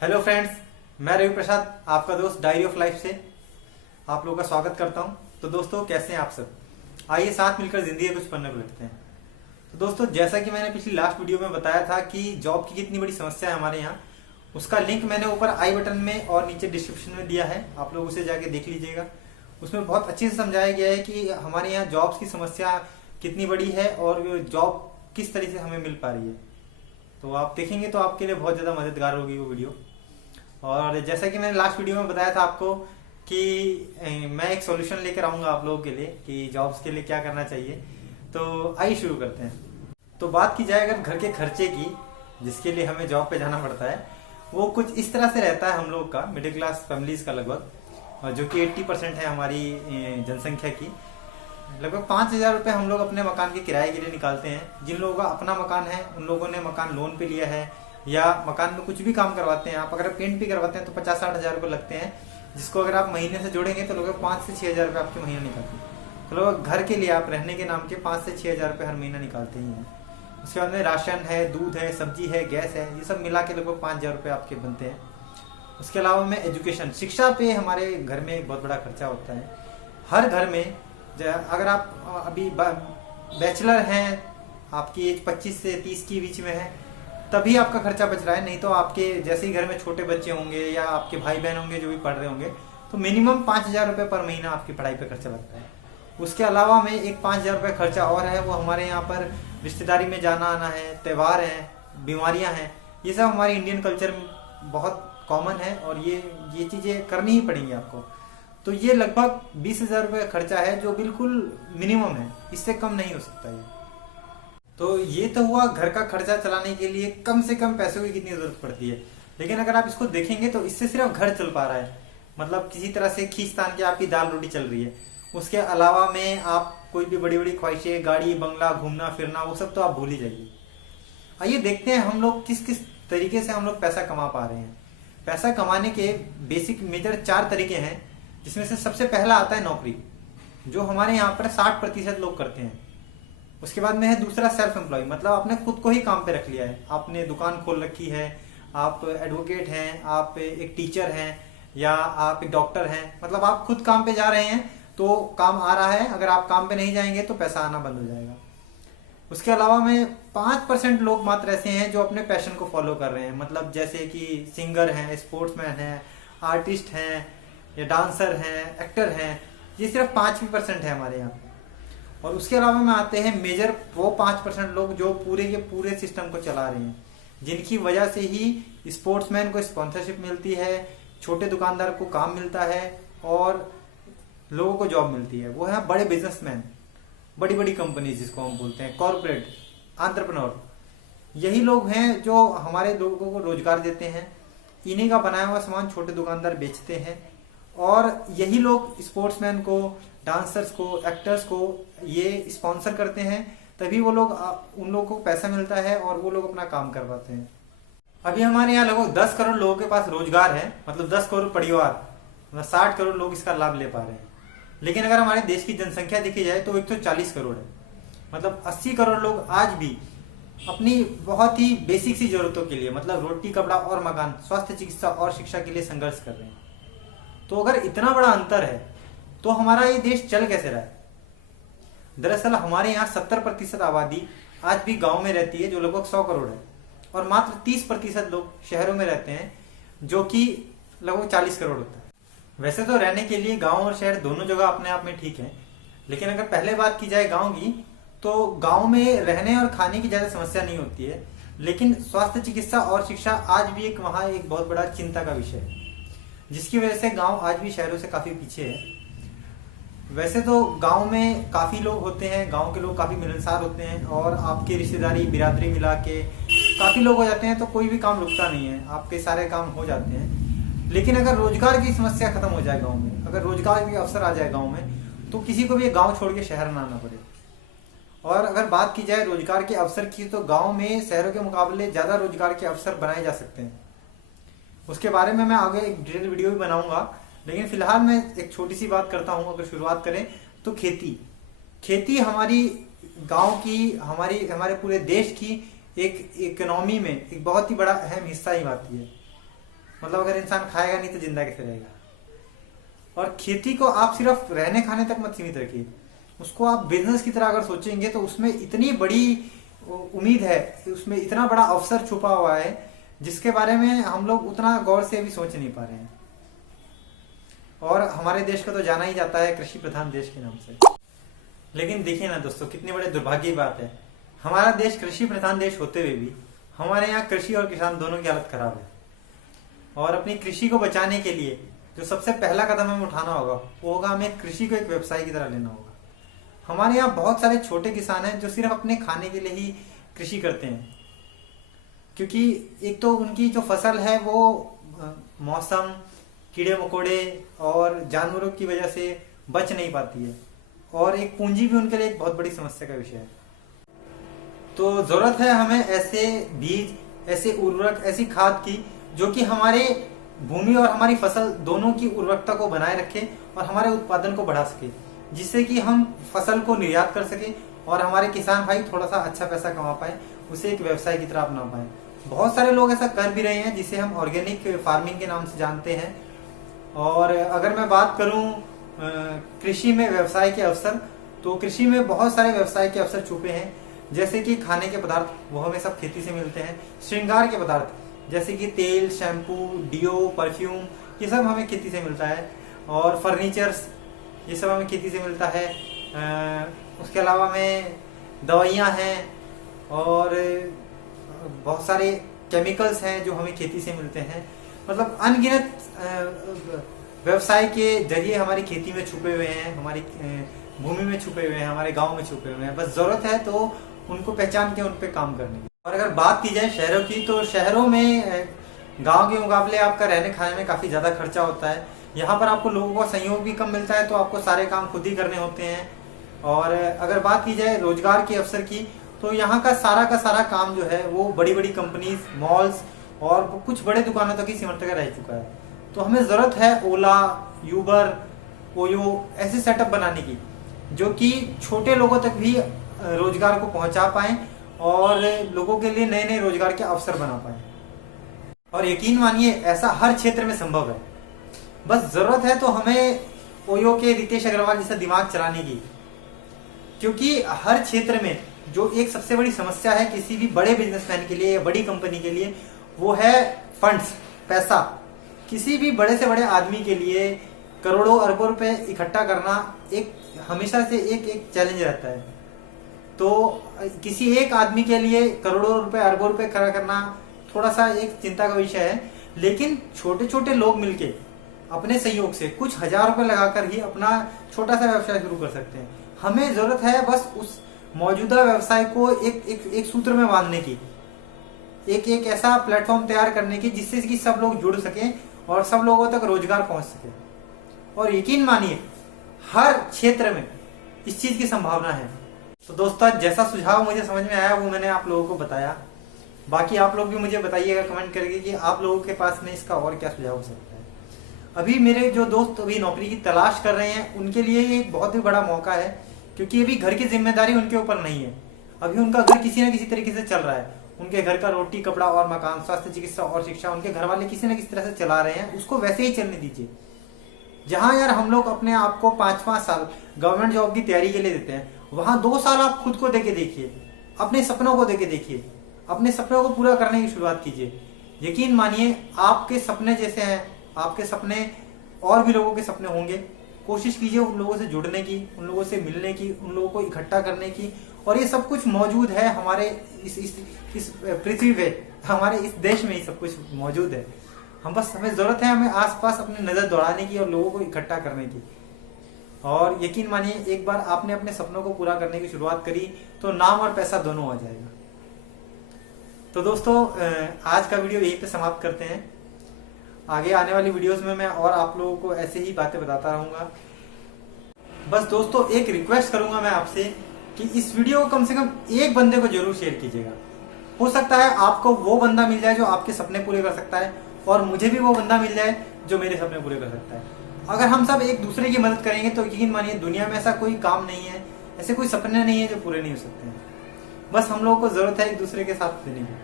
Hello friends, मैं रवि प्रसाद आपका दोस्त डायरी ऑफ लाइफ से आप लोगों का स्वागत करता हूं। तो दोस्तों, कैसे हैं आप सब? आइए साथ मिलकर जिंदगी कुछ पन्ने पलटते हैं। तो दोस्तों, जैसा कि मैंने पिछली लास्ट वीडियो में बताया था कि जॉब की कितनी बड़ी समस्या है हमारे यहाँ, उसका लिंक मैंने ऊपर आई बटन में और नीचे डिस्क्रिप्शन में दिया है। आप लोग उसे जाके देख लीजिएगा। उसमें बहुत अच्छे से समझाया गया है कि हमारे यहाँ जॉब्स की समस्या कितनी बड़ी है और जॉब किस तरीके से हमें मिल पा रही है। तो आप देखेंगे तो आपके लिए बहुत ज़्यादा मददगार होगी वो वीडियो। और जैसा कि मैंने लास्ट वीडियो में बताया था आपको कि मैं एक सॉल्यूशन लेकर आऊंगा आप लोगों के लिए कि जॉब्स के लिए क्या करना चाहिए। तो आइए शुरू करते हैं। तो बात की जाए अगर घर के खर्चे की, जिसके लिए हमें जॉब पे जाना पड़ता है, वो कुछ इस तरह से रहता है हम लोग का, मिडिल क्लास फैमिलीज का लगभग, और जो कि 80% है हमारी जनसंख्या की। लगभग 5,000 रुपये हम लोग अपने मकान के किराए के लिए निकालते हैं। जिन लोगों का अपना मकान है उन लोगों ने मकान लोन पे लिया है या मकान में कुछ भी काम करवाते हैं, आप अगर पेंट भी करवाते हैं तो 50-60 हज़ार रुपये लगते हैं, जिसको अगर आप महीने से जोड़ेंगे तो लगभग 5 से 6 हज़ार रुपये आपके महीना निकलते हैं। तो लगभग घर के लिए आप रहने के नाम के 5 से 6 हज़ार रुपये हर महीना निकालते ही हैं। उसके बाद में राशन है, दूध है, सब्जी है, गैस है, ये सब मिला के लगभग 5,000 रुपये आपके बनते हैं। उसके अलावा में एजुकेशन, शिक्षा पे हमारे घर में बहुत बड़ा खर्चा होता है। हर घर में अगर आप अभी बैचलर हैं, आपकी एज 25 से 30 के बीच में है, तभी आपका खर्चा बच रहा है। नहीं तो आपके जैसे ही घर में छोटे बच्चे होंगे या आपके भाई बहन होंगे जो भी पढ़ रहे होंगे, तो मिनिमम 5,000 रुपये पर महीना आपकी पढ़ाई पे खर्चा लगता है। उसके अलावा में एक 5,000 रुपये खर्चा और है, वो हमारे यहाँ पर रिश्तेदारी में जाना आना है, त्यौहार हैं, बीमारियाँ हैं। ये सब हमारे इंडियन कल्चर में बहुत कॉमन है और ये चीज़ें करनी ही पड़ेंगी आपको। तो ये लगभग 20,000 रुपये खर्चा है, जो बिल्कुल मिनिमम है, इससे कम नहीं हो सकता ये। तो ये तो हुआ घर का खर्चा चलाने के लिए कम से कम पैसों की कितनी जरूरत पड़ती है। लेकिन अगर आप इसको देखेंगे तो इससे सिर्फ घर चल पा रहा है, मतलब किसी तरह से खींच तान के आपकी दाल रोटी चल रही है। उसके अलावा में आप कोई भी बड़ी बड़ी ख्वाहिशें, गाड़ी बंगला, घूमना फिरना, वो सब तो आप भूल ही जाइए। आइए देखते हैं हम लोग किस किस तरीके से हम लोग पैसा कमा पा रहे हैं। पैसा कमाने के बेसिक मेजर 4 तरीके हैं, जिसमें से सबसे पहला आता है नौकरी, जो हमारे यहाँ पर 60% लोग करते हैं। उसके बाद में है दूसरा सेल्फ एम्प्लॉय, मतलब आपने खुद को ही काम पे रख लिया है, आपने दुकान खोल रखी है, आप एडवोकेट हैं, आप एक टीचर हैं या आप एक डॉक्टर हैं, मतलब आप खुद काम पे जा रहे हैं तो काम आ रहा है। अगर आप काम पे नहीं जाएंगे तो पैसा आना बंद हो जाएगा। उसके अलावा में 5% लोग मात्र ऐसे हैं जो अपने पैशन को फॉलो कर रहे हैं, मतलब जैसे कि सिंगर हैं, स्पोर्ट्समैन हैं, आर्टिस्ट हैं या डांसर हैं, एक्टर हैं। ये सिर्फ 5% है हमारे यहाँ। और उसके अलावा में आते हैं मेजर वो 5% लोग जो पूरे के पूरे सिस्टम को चला रहे हैं, जिनकी वजह से ही स्पोर्ट्समैन को स्पॉन्सरशिप मिलती है, छोटे दुकानदार को काम मिलता है और लोगों को जॉब मिलती है। वो है बड़े बिजनेसमैन, बड़ी बड़ी कंपनी जिसको हम बोलते हैं कॉर्पोरेट एंटरप्रेन्योर। यही लोग हैं जो हमारे लोगों को रोजगार देते हैं। इन्हीं का बनाया हुआ सामान छोटे दुकानदार बेचते हैं और यही लोग स्पोर्ट्समैन को, डांसर्स को, एक्टर्स को ये स्पॉन्सर करते हैं, तभी वो लोग उन लोगों को पैसा मिलता है और वो लोग अपना काम कर पाते हैं। अभी हमारे यहाँ लगभग 10 करोड़ लोगों के पास रोजगार है, मतलब 10 करोड़ परिवार, मतलब 60 करोड़ लोग इसका लाभ ले पा रहे हैं। लेकिन अगर हमारे देश की जनसंख्या देखी जाए तो 140 करोड़ है, मतलब 80 करोड़ लोग आज भी अपनी बहुत ही बेसिक सी जरूरतों के लिए, मतलब रोटी, कपड़ा और मकान, स्वास्थ्य, चिकित्सा और शिक्षा के लिए संघर्ष कर रहे हैं। तो अगर इतना बड़ा अंतर है तो हमारा ये देश चल कैसे रहा है? दरअसल हमारे यहाँ 70% आबादी आज भी गांव में रहती है, जो लगभग 100 करोड़ है, और मात्र 30% लोग शहरों में रहते हैं, जो कि लगभग 40 करोड़ होता है। वैसे तो रहने के लिए गांव और शहर दोनों जगह अपने आप में ठीक है, लेकिन अगर पहले बात की जाए गांव की, तो गांव में रहने और खाने की ज्यादा समस्या नहीं होती है, लेकिन स्वास्थ्य, चिकित्सा और शिक्षा आज भी वहाँ एक बहुत बड़ा चिंता का विषय है, जिसकी वजह से गांव आज भी शहरों से काफी पीछे है। वैसे तो गांव में काफी लोग होते हैं, गांव के लोग काफी मिलनसार होते हैं और आपकी रिश्तेदारी बिरादरी मिला के काफी लोग हो जाते हैं, तो कोई भी काम रुकता नहीं है, आपके सारे काम हो जाते हैं। लेकिन अगर रोजगार की समस्या खत्म हो जाए गाँव में, अगर रोजगार के अवसर आ जाए गाँव में, तो किसी को भी गाँव छोड़ के शहर ना आना पड़े। और अगर बात की जाए रोजगार के अवसर की, तो गाँव में शहरों के मुकाबले ज्यादा रोजगार के अवसर बनाए जा सकते हैं। उसके बारे में मैं आगे एक डिटेल वीडियो भी बनाऊंगा, लेकिन फिलहाल मैं एक छोटी सी बात करता हूं। अगर शुरुआत करें तो खेती हमारी गांव की, हमारे पूरे देश की एक इकोनॉमी में एक बहुत ही बड़ा अहम हिस्सा ही आती है। मतलब अगर इंसान खाएगा नहीं तो जिंदा कैसे रहेगा। और खेती को आप सिर्फ रहने खाने तक मत सीमित रखिए, उसको आप बिजनेस की तरह अगर सोचेंगे तो उसमें इतनी बड़ी उम्मीद है, उसमें इतना बड़ा अवसर छुपा हुआ है जिसके बारे में हम लोग उतना गौर से अभी सोच नहीं पा रहे हैं। और हमारे देश को तो जाना ही जाता है कृषि प्रधान देश के नाम से। लेकिन देखिए ना दोस्तों, कितनी बड़े दुर्भाग्य की बात है, हमारा देश कृषि प्रधान देश होते हुए भी हमारे यहाँ कृषि और किसान दोनों की हालत खराब है। और अपनी कृषि को बचाने के लिए जो सबसे पहला कदम हमें उठाना होगा वो होगा हमें कृषि को एक व्यवसाय की तरह लेना होगा। हमारे यहाँ बहुत सारे छोटे किसान हैं जो सिर्फ अपने खाने के लिए ही कृषि करते हैं, क्योंकि एक तो उनकी जो फसल है वो मौसम, कीड़े मकोड़े और जानवरों की वजह से बच नहीं पाती है, और एक पूंजी भी उनके लिए एक बहुत बड़ी समस्या का विषय है। तो जरूरत है हमें ऐसे बीज, ऐसे उर्वरक, ऐसी खाद की जो कि हमारे भूमि और हमारी फसल दोनों की उर्वरकता को बनाए रखे और हमारे उत्पादन को बढ़ा सके, जिससे कि हम फसल को निर्यात कर सके और हमारे किसान भाई थोड़ा सा अच्छा पैसा कमा पाए, उसे एक व्यवसाय की तरह अपना पाए। बहुत सारे लोग ऐसा कर भी रहे हैं, जिसे हम ऑर्गेनिक फार्मिंग के नाम से जानते हैं। और अगर मैं बात करूं कृषि में व्यवसाय के अवसर, तो कृषि में बहुत सारे व्यवसाय के अवसर छुपे हैं, जैसे कि खाने के पदार्थ, वो हमें सब खेती से मिलते हैं। श्रृंगार के पदार्थ जैसे कि तेल, शैम्पू, डियो, परफ्यूम, ये सब हमें खेती से मिलता है। और फर्नीचर्स, ये सब हमें खेती से मिलता है। उसके अलावा में दवाइयाँ हैं और बहुत सारे केमिकल्स हैं जो हमें खेती से मिलते हैं। मतलब अनगिनत व्यवसाय के जरिए हमारी खेती में छुपे हुए हैं, हमारी भूमि में छुपे हुए हैं, हमारे गांव में छुपे हुए हैं। बस जरूरत है तो उनको पहचान के उन पे काम करने की। और अगर बात की जाए शहरों की, तो शहरों में गांव के मुकाबले आपका रहने खाने में काफी ज्यादा खर्चा होता है। यहाँ पर आपको लोगों का सहयोग भी कम मिलता है, तो आपको सारे काम खुद ही करने होते हैं। और अगर बात की जाए रोजगार के अवसर की, तो यहाँ का सारा काम जो है वो बड़ी बड़ी कंपनीज, मॉल्स और कुछ बड़े दुकानों तक ही सिमट कर रह चुका है। तो हमें जरूरत है ओला, यूबर, ओयो ऐसे सेटअप बनाने की जो कि छोटे लोगों तक भी रोजगार को पहुंचा पाए और लोगों के लिए नए नए रोजगार के अवसर बना पाए। और यकीन मानिए ऐसा हर क्षेत्र में संभव है, बस जरूरत है तो हमें ओयो के रितेश अग्रवाल जैसा दिमाग चलाने की। क्योंकि हर क्षेत्र में जो एक सबसे बड़ी समस्या है किसी भी बड़े बिजनेसमैन के लिए या बड़ी कंपनी के लिए, वो है फंड्स, पैसा। किसी भी बड़े से बड़े आदमी के लिए करोड़ों अरबों रुपए इकट्ठा करना एक हमेशा से एक चैलेंज रहता है। तो किसी एक आदमी के लिए करोड़ों रुपए, अरबों रुपए खड़ा करना थोड़ा सा एक चिंता का विषय है। लेकिन छोटे छोटे लोग मिलके अपने सहयोग से कुछ हजार रुपए लगाकर ही अपना छोटा सा व्यवसाय शुरू कर सकते हैं। हमें जरूरत है बस उस मौजूदा व्यवसाय को एक सूत्र में बांधने की, एक ऐसा प्लेटफॉर्म तैयार करने की जिससे कि सब लोग जुड़ सके और सब लोगों तक रोजगार पहुंच सके। और यकीन मानिए हर क्षेत्र में इस चीज की संभावना है। तो दोस्तों, जैसा सुझाव मुझे समझ में आया वो मैंने आप लोगों को बताया। बाकी आप लोग भी मुझे बताइएगा कमेंट करके कि आप लोगों के पास में इसका और क्या सुझाव हो सकता है। अभी मेरे जो दोस्त अभी नौकरी की तलाश कर रहे हैं उनके लिए ये एक बहुत ही बड़ा मौका है, क्योंकि अभी घर की जिम्मेदारी उनके ऊपर नहीं है। अभी उनका घर किसी न किसी तरीके से चल रहा है। उनके घर का रोटी, कपड़ा और मकान, स्वास्थ्य, चिकित्सा और शिक्षा उनके घर वाले किसी न किसी तरह से चला रहे हैं। उसको वैसे ही चलने दीजिए। जहां यार हम लोग अपने आप को 5-5 साल गवर्नमेंट जॉब की तैयारी के लिए देते हैं, वहां 2 साल आप खुद को देके देखिए, अपने सपनों को देके देखिए, अपने सपनों को पूरा करने की शुरुआत कीजिए। यकीन मानिए आपके सपने जैसे हैं, आपके सपने और भी लोगों के सपने होंगे। कोशिश कीजिए उन लोगों से जुड़ने की, उन लोगों से मिलने की, उन लोगों को इकट्ठा करने की। और ये सब कुछ मौजूद है हमारे इस पृथ्वी पे, हमारे इस देश में ही सब कुछ मौजूद है। हमें जरूरत है हमें आसपास अपनी नजर दौड़ाने की और लोगों को इकट्ठा करने की। और यकीन मानिए एक बार आपने अपने सपनों को पूरा करने की शुरुआत करी तो नाम और पैसा दोनों आ जाएगा। तो दोस्तों, आज का वीडियो यहीं पे समाप्त करते हैं। आगे आने वाली वीडियोस में मैं और आप लोगों को ऐसे ही बातें बताता रहूंगा। बस दोस्तों, एक रिक्वेस्ट करूंगा मैं आपसे कि इस वीडियो को कम से कम एक बंदे को जरूर शेयर कीजिएगा। हो सकता है आपको वो बंदा मिल जाए जो आपके सपने पूरे कर सकता है, और मुझे भी वो बंदा मिल जाए जो मेरे सपने पूरे कर सकता है। अगर हम सब एक दूसरे की मदद करेंगे तो यकीन मानिए दुनिया में ऐसा कोई काम नहीं है, ऐसे कोई सपने नहीं है जो पूरे नहीं हो सकते हैं। बस हम लोगों को जरूरत है एक दूसरे के साथ देने की।